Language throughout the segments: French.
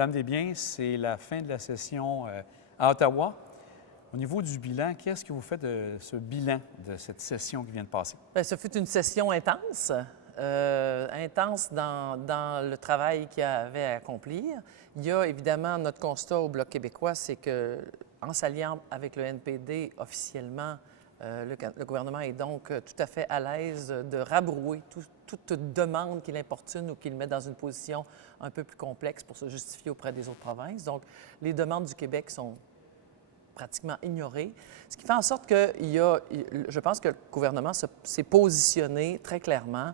Madame Desbiens, c'est la fin de la session à Ottawa. Au niveau du bilan, qu'est-ce que vous faites de ce bilan de cette session qui vient de passer? Bien, ce fut une session intense, intense dans le travail qu'il y avait à accomplir. Il y a évidemment notre constat au Bloc québécois, c'est que en s'alliant avec le NPD officiellement, le gouvernement est donc tout à fait à l'aise de rabrouer toute demande qu'il importune ou qu'il met dans une position un peu plus complexe pour se justifier auprès des autres provinces. Donc, les demandes du Québec sont pratiquement ignorées, ce qui fait en sorte que je pense que le gouvernement s'est positionné très clairement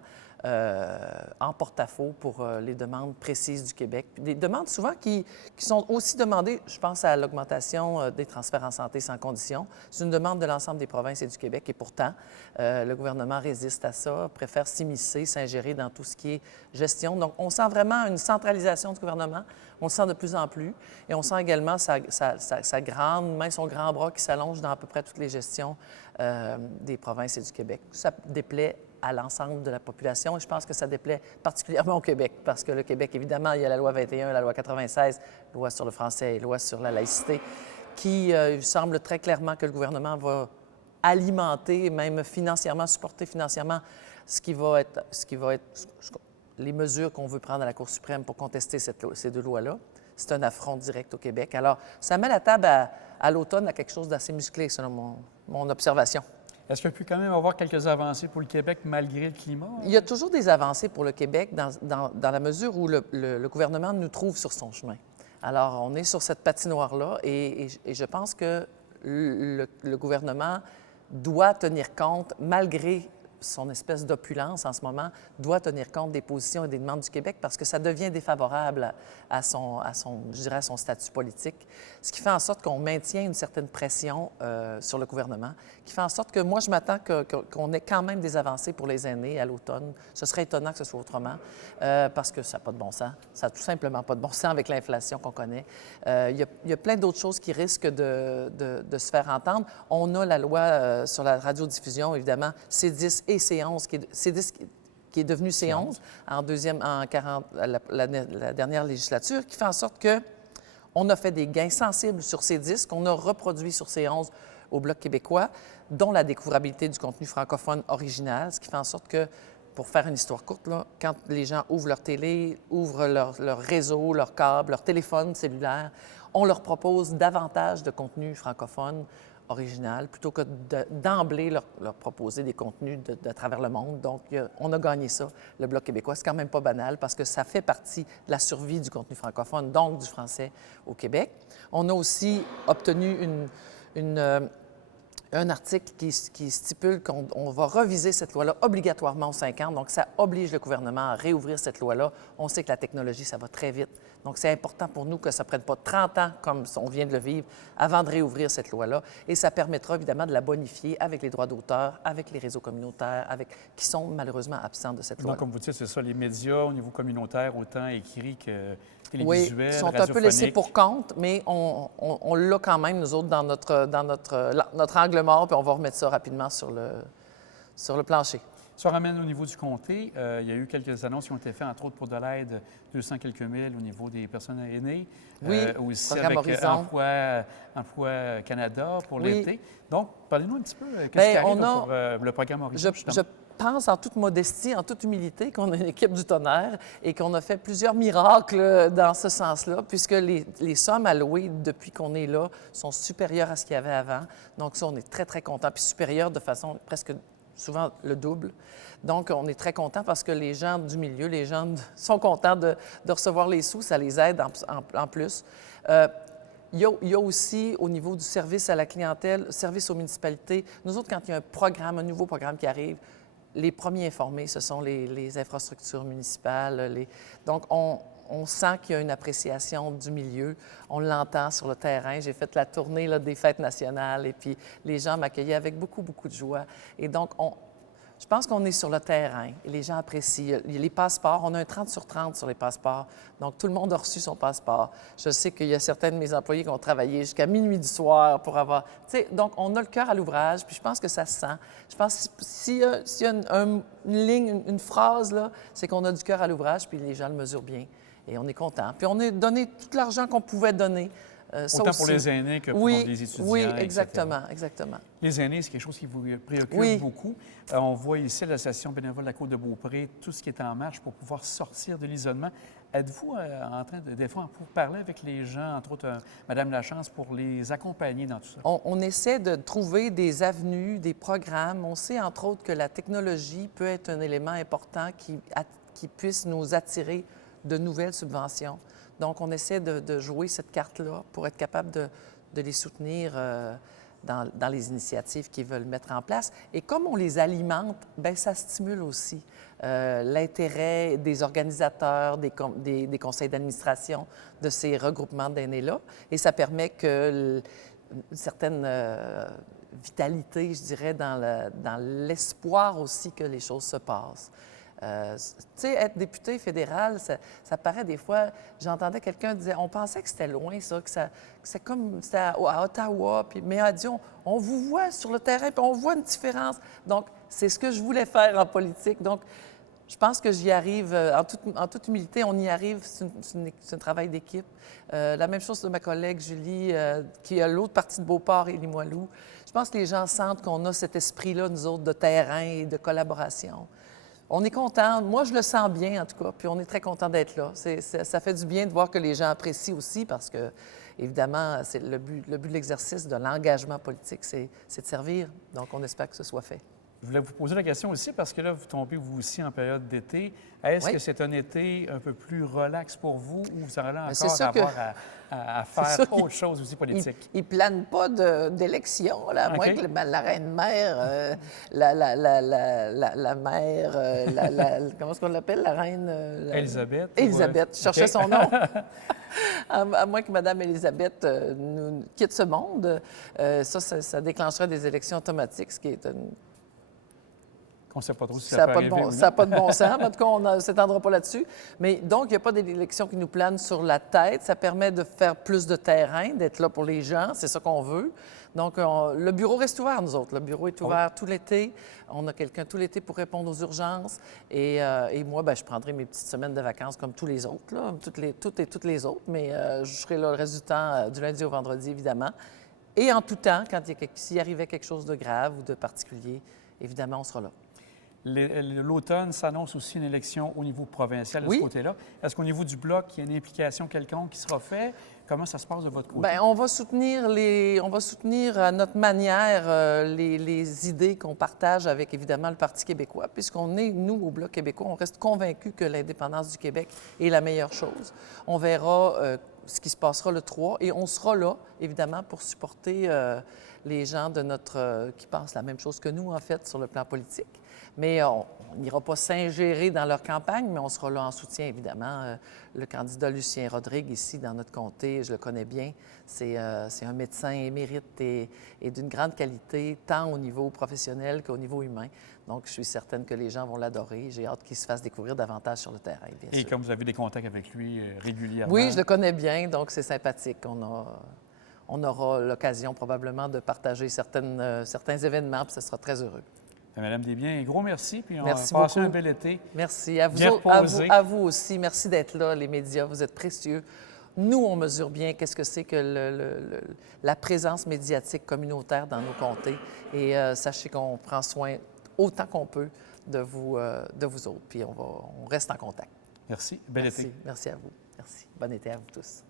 en porte-à-faux pour les demandes précises du Québec. Des demandes souvent qui sont aussi demandées, je pense à l'augmentation des transferts en santé sans condition. C'est une demande de l'ensemble des provinces et du Québec et pourtant, le gouvernement résiste à ça, préfère s'immiscer, s'ingérer dans tout ce qui est gestion. Donc, on sent vraiment une centralisation du gouvernement. On le sent de plus en plus et on sent également sa grande main, son grand bras qui s'allonge dans à peu près toutes les gestions des provinces et du Québec. Ça déplaît à l'ensemble de la population et je pense que ça déplaît particulièrement au Québec parce que le Québec, évidemment, il y a la loi 21, la loi 96, loi sur le français et loi sur la laïcité qui semble très clairement que le gouvernement va alimenter, même financièrement, supporter financièrement ce qui va être les mesures qu'on veut prendre à la Cour suprême pour contester ces deux lois-là. C'est un affront direct au Québec. Alors, ça met la table à l'automne à quelque chose d'assez musclé, selon mon observation. Est-ce qu'il y a pu quand même avoir quelques avancées pour le Québec malgré le climat? Il y a toujours des avancées pour le Québec dans la mesure où le gouvernement nous trouve sur son chemin. Alors, on est sur cette patinoire-là et je pense que le gouvernement doit tenir compte, malgré son espèce d'opulence en ce moment, doit tenir compte des positions et des demandes du Québec parce que ça devient défavorable à son statut politique, ce qui fait en sorte qu'on maintient une certaine pression sur le gouvernement, qui fait en sorte que moi, je m'attends qu'on ait quand même des avancées pour les aînés à l'automne. Ce serait étonnant que ce soit autrement parce que ça n'a pas de bon sens. Ça n'a tout simplement pas de bon sens avec l'inflation qu'on connaît. Il y a plein d'autres choses qui risquent de se faire entendre. On a la loi sur la radiodiffusion, évidemment, C10 et C11, C10 qui est devenu C11 la dernière législature, qui fait en sorte qu'on a fait des gains sensibles sur C10 qu'on a reproduits sur C11 au Bloc québécois, dont la découvrabilité du contenu francophone original, ce qui fait en sorte que, pour faire une histoire courte, là, quand les gens ouvrent leur télé, ouvrent leur réseau, leur câble, leur téléphone cellulaire, on leur propose davantage de contenu francophone original plutôt que d'emblée leur proposer des contenus de travers le monde. Donc, on a gagné ça, le Bloc québécois. C'est quand même pas banal parce que ça fait partie de la survie du contenu francophone, donc du français au Québec. On a aussi obtenu un article qui stipule qu'on va reviser cette loi-là obligatoirement aux 5 ans. Donc, ça oblige le gouvernement à réouvrir cette loi-là. On sait que la technologie, ça va très vite. Donc, c'est important pour nous que ça ne prenne pas 30 ans, comme on vient de le vivre, avant de réouvrir cette loi-là. Et ça permettra évidemment de la bonifier avec les droits d'auteur, avec les réseaux communautaires, qui sont malheureusement absents de cette loi-là. Donc, comme vous dites, c'est ça, les médias au niveau communautaire, autant écrits que télévisuels, oui, ils sont un peu laissés pour compte, mais on l'a quand même, nous autres, dans notre angle mort, puis on va remettre ça rapidement sur le plancher. Ça ramène au niveau du comté. Il y a eu quelques annonces qui ont été faites, entre autres pour de l'aide, 200 quelques mille au niveau des personnes aînées. Oui, aussi programme avec Emploi Canada pour oui. l'été. Donc, parlez-nous un petit peu, qu'est-ce qui arrive pour le programme Horizon, je pense en toute modestie, en toute humilité, qu'on a une équipe du tonnerre et qu'on a fait plusieurs miracles dans ce sens-là, puisque les sommes allouées depuis qu'on est là sont supérieures à ce qu'il y avait avant. Donc ça, on est très, très contents, puis supérieures de façon presque souvent le double. Donc, on est très contents parce que les gens du milieu, les gens sont contents de recevoir les sous, ça les aide en plus. Il y a aussi, au niveau du service à la clientèle, service aux municipalités, nous autres, quand il y a un nouveau programme qui arrive, les premiers informés, ce sont les infrastructures municipales. Donc, on sent qu'il y a une appréciation du milieu. On l'entend sur le terrain. J'ai fait la tournée là, des fêtes nationales et puis les gens m'accueillaient avec beaucoup, beaucoup de joie. Et donc, je pense qu'on est sur le terrain et les gens apprécient. Les passeports, on a un 30 sur 30 sur les passeports. Donc, tout le monde a reçu son passeport. Je sais qu'il y a certains de mes employés qui ont travaillé jusqu'à minuit du soir pour avoir... Tu sais, donc, on a le cœur à l'ouvrage, puis je pense que ça se sent. Je pense que s'il y a une ligne, une phrase, là, c'est qu'on a du cœur à l'ouvrage, puis les gens le mesurent bien. Et on est content. Puis on a donné tout l'argent qu'on pouvait donner. Ça Autant aussi. pour les aînés que pour Oui, les étudiants. oui, etc. exactement, exactement. Les aînés, c'est quelque chose qui vous préoccupe Oui. beaucoup. On voit ici à l'Association bénévole de la Côte-de-Beaupré tout ce qui est en marche pour pouvoir sortir de l'isolement. Êtes-vous en train de, des fois, pour parler avec les gens, entre autres Mme Lachance, pour les accompagner dans tout ça? On essaie de trouver des avenues, des programmes. On sait, entre autres, que la technologie peut être un élément important qui puisse nous attirer de nouvelles subventions. Donc, on essaie de jouer cette carte-là pour être capable de les soutenir dans les initiatives qu'ils veulent mettre en place. Et comme on les alimente, bien, ça stimule aussi l'intérêt des organisateurs, des conseils d'administration de ces regroupements d'aînés-là. Et ça permet que une certaine vitalité, je dirais, dans l'espoir aussi que les choses se passent. Tu sais, être député fédéral, ça paraît des fois... J'entendais quelqu'un dire, on pensait que c'était loin, ça, que c'est comme c'était à Ottawa, puis, mais elle dit, on vous voit sur le terrain, puis on voit une différence. Donc, c'est ce que je voulais faire en politique. Donc, je pense que j'y arrive, en toute humilité, on y arrive, c'est un travail d'équipe. La même chose de ma collègue Julie, qui a l'autre partie de Beauport et Limoilou. Je pense que les gens sentent qu'on a cet esprit-là, nous autres, de terrain et de collaboration. On est content. Moi, je le sens bien, en tout cas, puis on est très content d'être là. Ça fait du bien de voir que les gens apprécient aussi parce que, évidemment, c'est le but de l'exercice de l'engagement politique, c'est de servir. Donc, on espère que ce soit fait. Je voulais vous poser la question aussi parce que là, vous tombez vous aussi en période d'été. Est-ce que c'est un été un peu plus relax pour vous ou vous aurez encore avoir à faire autre chose aussi politique? Ils ne planent pas d'élection, à moins que la reine-mère, la mère, comment est-ce qu'on l'appelle, la reine... Élisabeth. Élisabeth, je cherchais son nom. À moins que Mme Élisabeth nous quitte ce monde, ça déclencherait des élections automatiques, ce qui est une... On ne sait pas trop si ça peut arriver ou non. Ça n'a pas de bon sens. En tout cas, on ne s'étendra pas là-dessus. Mais donc, il n'y a pas d'élection qui nous plane sur la tête. Ça permet de faire plus de terrain, d'être là pour les gens. C'est ça qu'on veut. Donc, le bureau reste ouvert, nous autres. Le bureau est ouvert tout l'été. On a quelqu'un tout l'été pour répondre aux urgences. Et moi, bien, je prendrai mes petites semaines de vacances comme tous les autres, là, toutes les autres. Mais je serai là le reste du temps, du lundi au vendredi, évidemment. Et en tout temps, s'il arrivait quelque chose de grave ou de particulier, évidemment, on sera là. L'automne s'annonce aussi une élection au niveau provincial de ce côté-là. Est-ce qu'au niveau du Bloc, il y a une implication quelconque qui sera faite? Comment ça se passe de votre côté? Bien, on va soutenir à notre manière les idées qu'on partage avec, évidemment, le Parti québécois, puisqu'on est, nous, au Bloc québécois, on reste convaincus que l'indépendance du Québec est la meilleure chose. On verra ce qui se passera le 3 et on sera là, évidemment, pour supporter les gens qui pensent la même chose que nous, en fait, sur le plan politique. Mais on n'ira pas s'ingérer dans leur campagne, mais on sera là en soutien, évidemment. Le candidat Lucien Rodrigue, ici, dans notre comté, je le connais bien. C'est un médecin émérite et d'une grande qualité, tant au niveau professionnel qu'au niveau humain. Donc, je suis certaine que les gens vont l'adorer. J'ai hâte qu'il se fasse découvrir davantage sur le terrain, bien sûr. Et comme vous avez des contacts avec lui régulièrement? Oui, je le connais bien, donc c'est sympathique. On aura l'occasion probablement de partager certains événements, puis ça sera très heureux. Madame Desbiens, un gros merci, puis on va passer beaucoup. un bel été. Merci. À vous, à vous aussi. Merci d'être là, les médias. Vous êtes précieux. Nous, on mesure bien qu'est-ce que c'est que la présence médiatique communautaire dans nos comtés. Et sachez qu'on prend soin autant qu'on peut de vous autres. Puis on reste en contact. Merci. Bel été. Merci à vous. Merci. Bon été à vous tous.